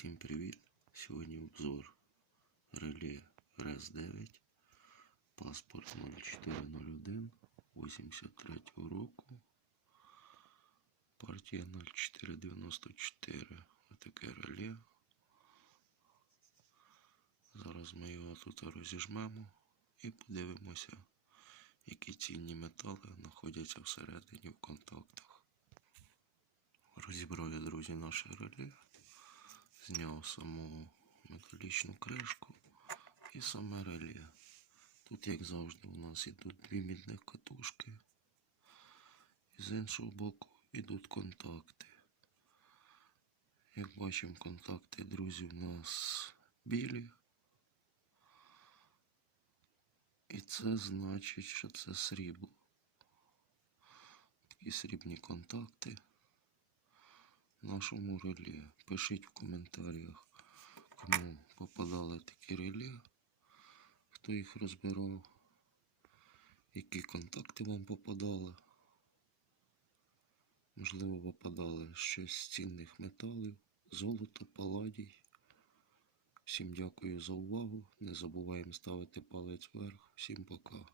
Всім привіт! Сьогодні обзор реле РЕС-9, паспорт 0401 83 року, партія 0494. Отаке реле. Зараз ми його тут розіжмемо і подивимося, які цінні метали знаходяться всередині в контактах. Розібрав я, друзі, наше реле. Зняв саму металічну кришку і саме реле. Тут, як завжди, у нас ідуть дві мідних катушки. І з іншого боку йдуть контакти. Як бачимо, контакти, друзі, у нас білі. І це значить, що це срібло. Такі срібні контакти нашому реле. Пишіть в коментарях, кому попадали такі реле, хто їх розбирав, які контакти вам попадали. Можливо, попадали щось з цінних металів, золото, паладій. Всім дякую за увагу. Не забуваємо ставити палець вверх. Всім пока.